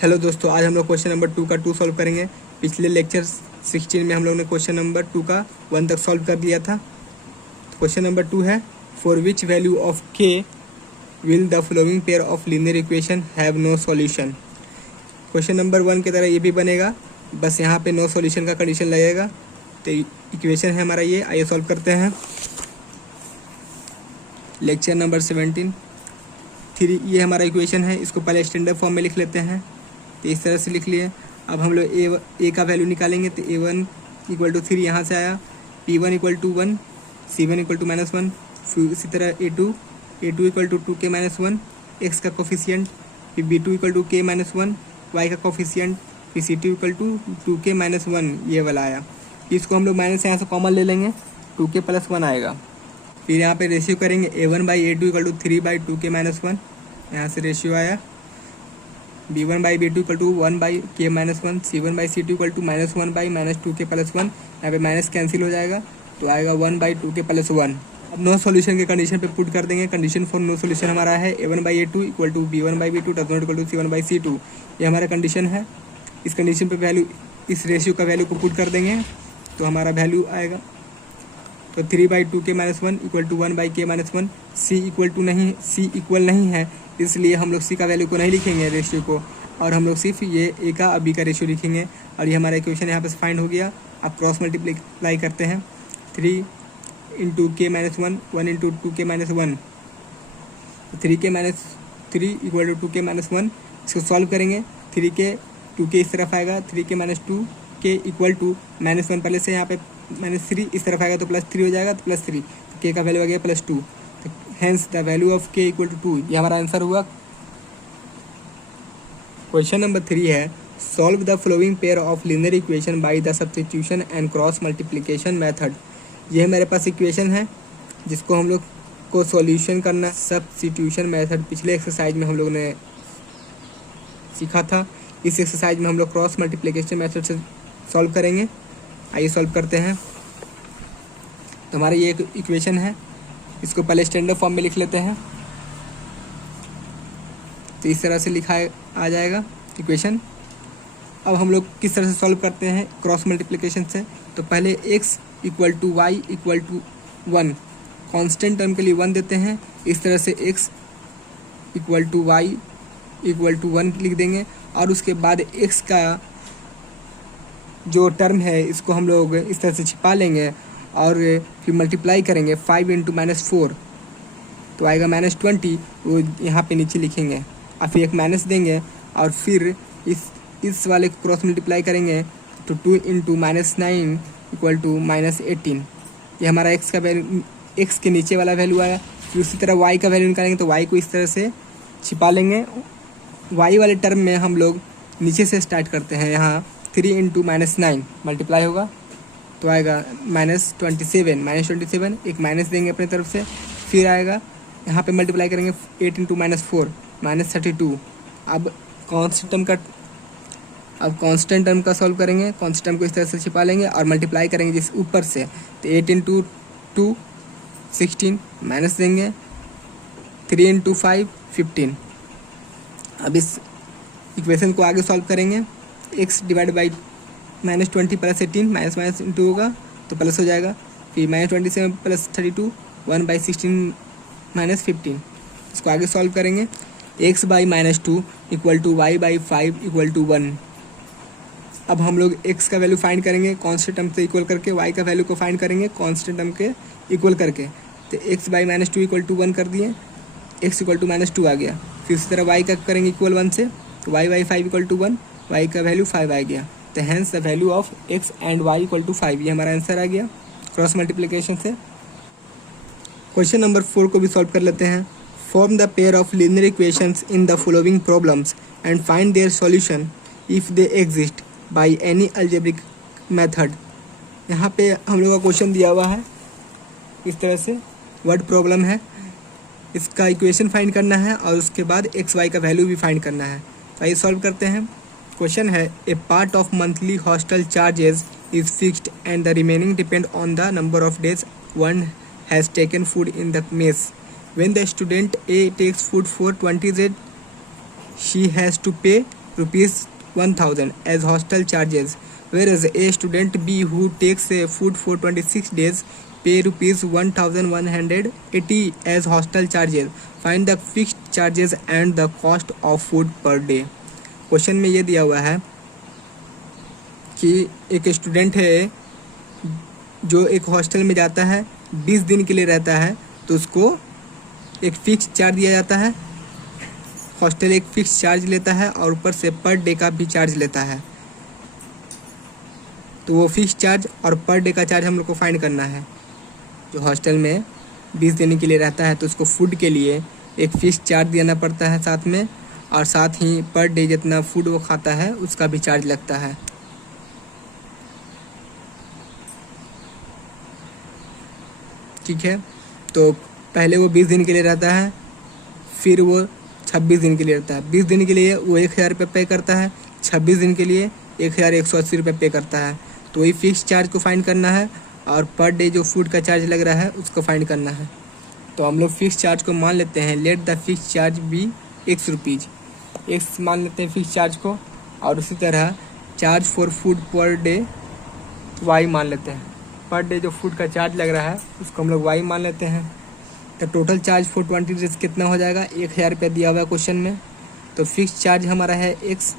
Hello दोस्तों, आज हम लोग क्वेश्चन नंबर 2 का 2 सॉल्व करेंगे। पिछले लेक्चर 16 में हम लोग ने क्वेश्चन नंबर 2 का 1 तक सॉल्व कर दिया था। क्वेश्चन नंबर 2 है, for which value of K will the following pair of linear equation have no solution. Question number 1 की तरह ये भी बनेगा, बस यहाँ पे नो सॉल्यूशन का कंडीशन लगेगा। तो इक्वेशन है हमारा ये, आइए सॉल्व करते हैं। लेक्चर नंबर 17 3 ये हमारा इक्वेशन है। इसको पहले स्टैंडर्ड फॉर्म में लिख लेते हैं। तो इस तरह से लिख लिए। अब हम लोग ए का वैल्यू निकालेंगे। तो A1 = 3 यहाँ से आया, P1 = 1, C1 = -1, फिर इसी तरह A2 = 2k-1, x का कोफिशिएंट, फिर B2 = k-1, y का कोफिशिएंट, फिर C2 = 2k-1, ये वाला आया। इसको हम लोग माइनस यहाँ से कॉमन ले लेंगे, 2k+1 आएगा। फिर यहाँ पे रेशियो करेंगे, A1/A2 = 3/2k-1, यहाँ से रेशियो आया। B1/B2 = 1/k-1, C1/C2 = -1/-2k+1, यहाँ पे माइनस कैंसिल हो जाएगा तो आएगा 1/2k+1। अब नो सॉल्यूशन के कंडीशन पे पुट कर देंगे। कंडीशन फॉर नो सॉल्यूशन हमारा है A1/A2 = B1/B2 = C1/C2, ये हमारा कंडीशन है। इस कंडीशन पे वैल्यू, इस रेशियो का वैल्यू को पुट कर देंगे तो हमारा वैल्यू आएगा। तो 3/2k-1 = 1/k-1, C इक्वल नहीं है, इसलिए हम लोग C का वैल्यू को नहीं लिखेंगे रेशियो को, और हम लोग सिर्फ ये A का और B का रेशियो लिखेंगे। और ये हमारा इक्वेशन यहाँ पे फाइंड हो गया। अब क्रॉस मल्टीप्लाई करते हैं, 3 × k-1, 1 × 2k-1, 3 = 2k-1। इसको सॉल्व करेंगे। 3k 2k इस तरफ आएगा, 3k-2 k = -1, पहले से यहाँ पे -3 इस तरफ आएगा तो +3 हो जाएगा, तो +3, तो k का वैल्यू आ गया +2। तो hence the value of k = 2, ये हमारा आंसर हुआ। क्वेश्चन नंबर 3 है, solve the following pair of linear equation by the substitution and cross multiplication method. ये मेरे पास इक्वेशन है जिसको हम लोग को सॉल्यूशन करना। सब्स्टिट्यूशन मेथड पिछले एक्सरसाइज में हम लोग ने सीखा था। इस एक्सरसाइज में हम लोग क्रॉस मल्टीप्लिकेशन मेथड से सॉल्व करेंगे। आइए सॉल्व करते हैं। तो हमारा ये एक इक्वेशन है, इसको पहले स्टैंडर्ड फॉर्म में लिख लेते हैं। तो इस तरह से लिखा आ जाएगा इक्वेशन। अब हम लोग किस तरह से सॉल्व करते हैं क्रॉस मल्टीप्लिकेशन से। तो पहले x = y = 1, कांस्टेंट टर्म के लिए 1 देते हैं। इस तरह से x = y = 1 लिख देंगे, और उसके बाद x का जो टर्म है इसको हम लोग इस तरह से छिपा लेंगे और फिर मल्टीप्लाई करेंगे 5 × -4, तो आएगा -20, वो यहाँ पे नीचे लिखेंगे और फिर एक माइनस देंगे, और फिर इस वाले को क्रॉस मल्टीप्लाई करेंगे तो 2 × -9 = -18। ये हमारा x का वैल्यू, x के नीचे वाला वैल्यू आया। फिर उसी तरह y का वैल्यू निकालेंगे तो y को इस तरह से छिपा लेंगे। y वाले टर्म में हम लोग नीचे से स्टार्ट करते हैं। यहाँ 3 × -9 मल्टीप्लाई होगा तो आएगा -27, एक माइनस देंगे अपने तरफ से। फिर आएगा यहाँ पे मल्टीप्लाई करेंगे 8 × -4 -32। अब कांस्टेंट टर्म का सॉल्व करेंगे। कांस्टेंट टर्म को इस तरह से छिपा लेंगे और मल्टीप्लाई करेंगे जिस ऊपर से। तो 8 × 2 16, माइनस देंगे 3 × 5 15। अब इस इक्वेशन को आगे सॉल्व करेंगे। x / -20 + 18, माइनस इंटू होगा तो प्लस हो जाएगा। फिर -27 + 32, 1/16 -15। इसको आगे सॉल्व करेंगे। x/-2 = y/5 = 1। अब हम लोग x का वैल्यू फाइंड करेंगे कांस्टेंट टर्म से इक्वल करके, y का वैल्यू को फाइंड करेंगे कांस्टेंट टर्म के इक्वल करके। तो x/-2 = 1 कर दिए, x = -2 आ गया। फिर इसी तरह y का करेंगे इक्वल 1 से, तो y/5 = 1, y का वैल्यू 5 आ गया। तो hence the value of x and y = 5, ये हमारा आंसर आ गया क्रॉस मल्टीप्लिकेशन से। क्वेश्चन नंबर 4 को भी सॉल्व कर लेते हैं। Form the pair of linear equations in the following problems and find their solution if they exist by any algebraic method. यहाँ पे हम लोग का क्वेश्चन दिया हुआ है इस तरह से, वर्ड प्रॉब्लम है, इसका इक्वेशन फाइंड करना है और उसके बाद एक्स वाई का वैल्यू भी फाइंड करना है। तो आइए सॉल्व करते हैं। क्वेश्चन है, a part of monthly hostel charges is fixed and the remaining depend on the number of days one has taken food in the mess. When the student a takes food for 20 days, she has to pay ₹1000 as hostel charges, whereas a student B who takes a food for 26 days pay ₹1180 as hostel charges. Find the fixed charges and the cost of food per day. Question में ये दिया हुआ है कि एक student है जो एक हॉस्टल में जाता है, 20 दिन के लिए रहता है, तो उसको एक फिक्स चार्ज दिया जाता है। हॉस्टल एक फिक्स चार्ज लेता है और ऊपर से पर डे का भी चार्ज लेता है। तो वो फिक्स चार्ज और पर डे का चार्ज हम लोग को फाइंड करना है। जो हॉस्टल में 20 दिन के लिए रहता है तो उसको फूड के लिए एक फिक्स चार्ज देना पड़ता है साथ में, और साथ ही पर डे जितना फूड वो खाता है उसका भी चार्ज लगता है। ठीक है, तो पहले वो 20 दिन के लिए रहता है, फिर वो 26 दिन के लिए रहता है। 20 दिन के लिए वो 1000 रुपये पे करता है, 26 दिन के लिए 1180 रुपये पे करता है। तो वही फिक्स चार्ज को फाइंड करना है और पर डे जो फूड का चार्ज लग रहा है उसको फाइंड करना है। तो हम लोग फिक्स चार्ज को मान लेते हैं, let the fix charge be ₹X, X मान लेते हैं फिक्स चार्ज को, और उसी तरह charge for food per day Y मान लेते हैं। पर डे जो फूड का चार्ज लग रहा है उसको हम लोग Y मान लेते हैं। तो टोटल चार्ज फॉर 20 डेज कितना हो जाएगा? 1000 रुपये दिया हुआ है क्वेश्चन में। तो फिक्स चार्ज हमारा है X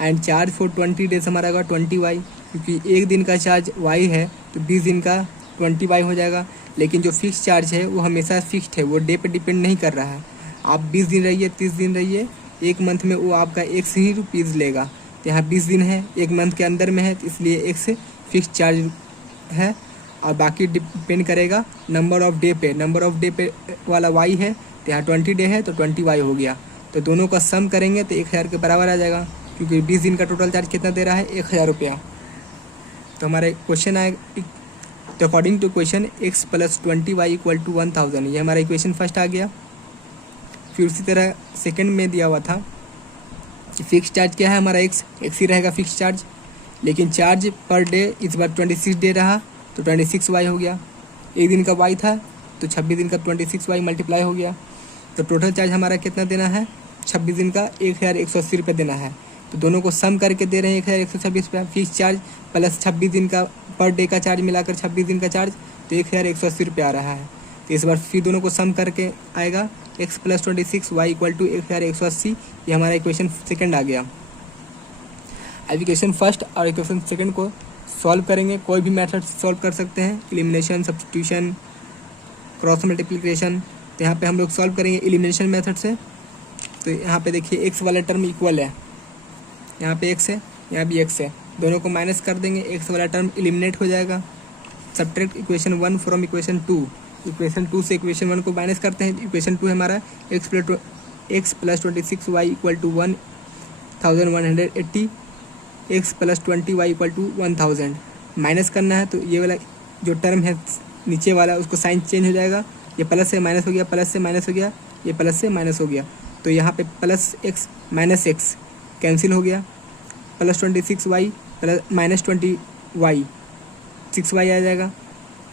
and charge for 20 days हमारा होगा 20Y, क्योंकि एक दिन का चार्ज Y है तो 20 दिन का 20Y हो जाएगा। लेकिन जो फिक्स चार्ज है वो हमेशा फिक्स्ड है, वो डे पे डिपेंड नहीं कर रहा है। आप 20 दिन रहिए, 30 दिन रहिए, एक मंथ में वो आपका X ही रुपीज़ लेगा। तो यहाँ 20 दिन है, एक मंथ के अंदर में है, तो इसलिए X फिक्स चार्ज है, और बाकी डिपेंड करेगा नंबर ऑफ़ डे पे। नंबर ऑफ़ डे पे वाला Y है, तो यहाँ 20 डे है तो 20Y हो गया। तो दोनों का सम करेंगे तो 1000 के बराबर आ जाएगा, क्योंकि 20 दिन का टोटल चार्ज कितना दे रहा है? 1000 रुपया। तो हमारा क्वेश्चन आएगा, तो according to question X + 20Y = 1000, ये हमारा इक्वेशन फर्स्ट आ गया। फिर उसी तरह सेकंड में दिया हुआ था कि फिक्स चार्ज क्या है हमारा? X ही रहेगा फिक्स चार्ज, लेकिन चार्ज पर डे इस बार 26 डे रहा तो 26Y हो गया। एक दिन का Y था तो 26 दिन का 26Y मल्टीप्लाई हो गया। तो टोटल चार्ज हमारा कितना देना है? 26 दिन का 1180 रुपये देना है। तो दोनों को सम करके दे रहे हैं 1126 रुपये। फिक्स चार्ज प्लस 26 दिन का पर डे का चार्ज मिलाकर 26 दिन का चार्ज, तो 1180 रुपये आ रहा है। तो इस बार फिर दोनों को सम करके आएगा X + 26Y = 1180। ये हमारा इक्वेशन सेकंड आ गया। अब इक्वेशन फर्स्ट और इक्वेशन सेकंड को सॉल्व करेंगे। कोई भी मेथड सॉल्व कर सकते हैं, एलिमिनेशन, सब्स्टिट्यूशन, क्रॉस मल्टीप्लिकेशन। तो यहाँ पे हम लोग सॉल्व करेंगे एलिमिनेशन मेथड से। तो यहाँ पे देखिए X वाला टर्म इक्वल है, यहाँ पे X है, यहाँ भी X है, दोनों को माइनस कर देंगे, X वाला टर्म एलिमिनेट हो जाएगा। Subtract equation 1 from equation 2, equation 2 से इक्वेशन 1 को माइनस करते हैं। इक्वेशन 2 है हमारा X + 26Y = 1180, X + 20Y = 1000। Minus करना है तो ये वाला जो टर्म है नीचे वाला उसको साइन चेंज हो जाएगा, ये प्लस से माइनस हो गया, प्लस से माइनस हो गया, ये प्लस से माइनस हो गया। तो यहाँ पे +X -X कैंसिल हो गया, + 26Y -20Y 6Y आ जाएगा।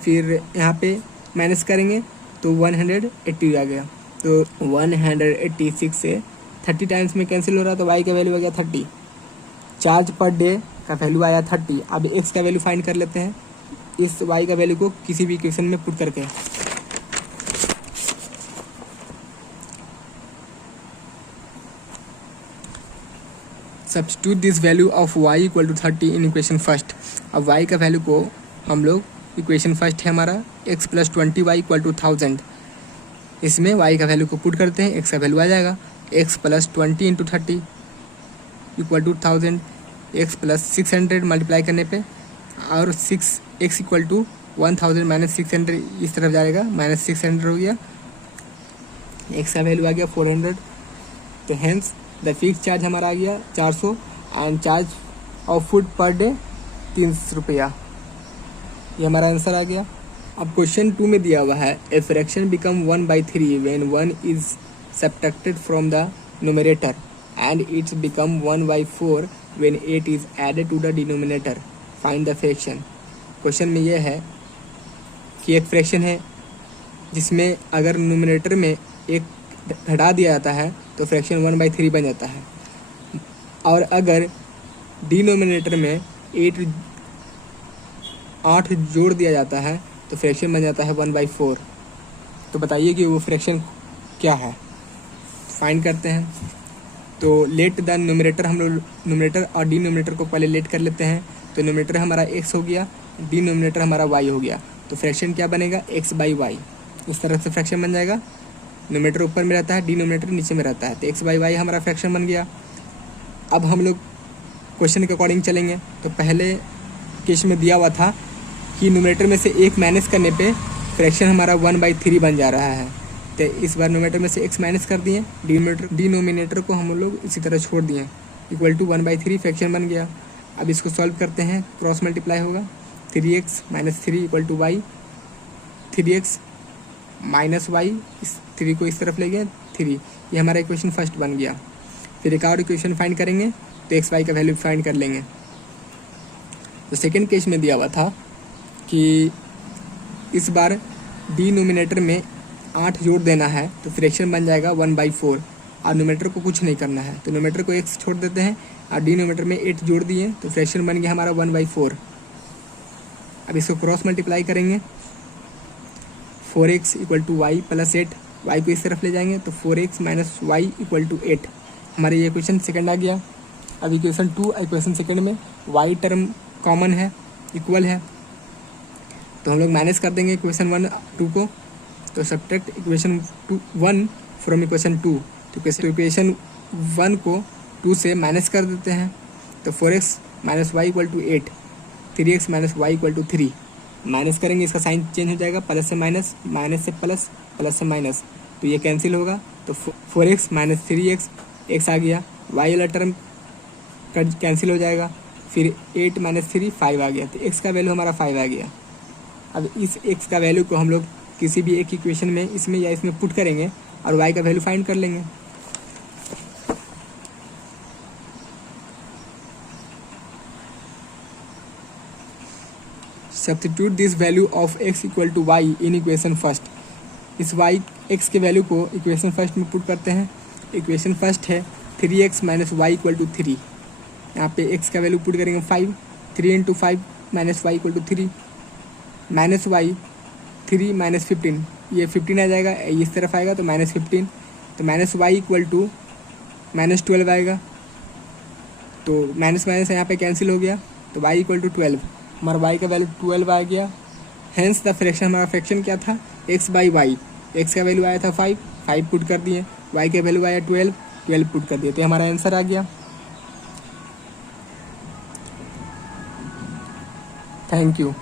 फिर यहाँ पे माइनस करेंगे तो 180 आ गया। तो 186 से 30 टाइम्स में कैंसिल हो रहा है, तो Y का वैल्यू आ गया 30। चार्ज पर डे का वैल्यू आया 30। अब X का वैल्यू फाइंड कर लेते हैं, इस Y का वैल्यू को किसी भी इक्वेशन में पुट करके। Substitute this value of Y = 30 in equation first. अब Y का वैल्यू को हम लोग, इक्वेशन फर्स्ट है हमारा X + 20Y = 1000, इसमें Y का वैल्यू को पुट करते हैं, X का वैल्यू आ जाएगा X + 20 × 30 = 1000, X + 600 मल्टीप्लाई करने पे, और X = 1000 - 600 इस तरफ जाएगा, -600 हो गया। X का वैल्यू आ गया 400। तो हेंस द फिक्स चार्ज हमारा आ गया 400 and charge of food per day 300 रुपया। ये हमारा आंसर आ गया। अब क्वेश्चन 2 में दिया हुआ है, a fraction become 1/3 when 1 is subtracted from the numerator and its become 1/4 when 8 is added to the denominator, find the fraction. Question में ये है कि एक फ्रैक्शन है जिसमें अगर न्यूमरेटर में एक घटा दिया जाता है तो फ्रैक्शन 1/3 बन जाता है। और अगर डिनोमिनेटर में 8 जोड़ दिया जाता है तो फ्रैक्शन बन जाता है 1/4। तो बताइए कि वो फ्रैक्शन क्या है, फाइंड करते हैं। तो लेट द न्यूमरेटर, हम लोग न्यूमरेटर और डिनोमिनेटर को पहले लेट कर लेते हैं। तो न्यूमरेटर हमारा x हो गया, डिनोमिनेटर हमारा y हो गया। तो फ्रैक्शन क्या बनेगा, x/y। इस तरह से फ्रैक्शन बन जाएगा। न्यूमरेटर ऊपर में रहता है, डिनोमिनेटर नीचे में रहता है, तो x/y हमारा फ्रैक्शन बन गया। अब हम लोग क्वेश्चन के अकॉर्डिंग चलेंगे। तो पहले केस में दिया हुआ था कि न्यूमरेटर में से एक माइनस करने पे फ्रैक्शन हमारा 1/3 बन जा रहा है। तो इस बार न्यूमरेटर में से x माइनस कर दिए, डिनोमिनेटर को हम लोग इसी तरह छोड़ दिए, इक्वल टू 1/3 फ्रैक्शन बन गया। अब इसको सॉल्व करते हैं, क्रॉस मल्टीप्लाई होगा, 3x - 3 = y, 3x - y, इस 3 को इस तरफ ले गए 3, ये हमारा इक्वेशन फर्स्ट बन गया। फिर एक और इक्वेशन फाइंड करेंगे तो एक्स वाई का वैल्यू फाइंड कर लेंगे। तो सेकेंड केस में दिया हुआ था कि इस बार डिनोमिनेटर में 8 जोड़ देना है तो फ्रैक्शन बन जाएगा 1/4 और न्यूमरेटर को कुछ नहीं करना है। तो न्यूमरेटर को x छोड़ देते हैं और डिनोमिनेटर में 8 जोड़ दिए तो फ्रैक्शन बन गया हमारा 1/4। अब इसको क्रॉस मल्टीप्लाई करेंगे, 4x = y + 8, y को इस तरफ ले जाएंगे तो 4x - y = 8। हमारे ये इक्वेशन सेकंड आ गया। अब इक्वेशन 2, इक्वेशन सेकंड में y टर्म कॉमन है, इक्वल है, तो हम लोग माइनस कर देंगे इक्वेशन 1 2 को। तो सब्ट्रैक्ट इक्वेशन 1 फ्रॉम इक्वेशन 2। तो इक्वेशन 1 को 2 से माइनस कर देते हैं। तो 4x - y = 8, 3x - y = 3। Minus करेंगे, इसका साइन चेंज हो जाएगा, प्लस से माइनस, माइनस से प्लस, प्लस से माइनस, तो ये कैंसिल होगा। तो 4x - 3x, x आ गया, y वाला टर्म कैंसिल हो जाएगा। फिर 8 - 3 5 आ गया, तो x का वैल्यू हमारा 5 आ गया। अब इस x का वैल्यू को हम लोग किसी भी एक इक्वेशन में इसमें या इसमें पुट करेंगे और y का वैल्यू फाइंड कर लेंगे। Substitute this value of x = y in equation first. इस y x के वैल्यू को इक्वेशन फर्स्ट में पुट करते हैं। इक्वेशन फर्स्ट है 3x - y = 3। यहाँ पे x का वैल्यू पुट करेंगे 5, 3 × 5 - y = 3, माइनस y 3 - 15, ये 15 आ जाएगा, इस तरफ आएगा तो -15, तो -y = -12 आएगा। तो माइनस माइनस यहाँ पे कैंसिल हो गया, तो y = 12, हमारा y का वैल्यू 12 आ गया। हैंस द फ्रैक्शन, हमारा फ्रैक्शन क्या था, x/y। x का वैल्यू आया था 5, 5 पुट कर दिए, y का वैल्यू आया 12, 12 पुट कर दिए, तो हमारा आंसर आ गया। Thank you.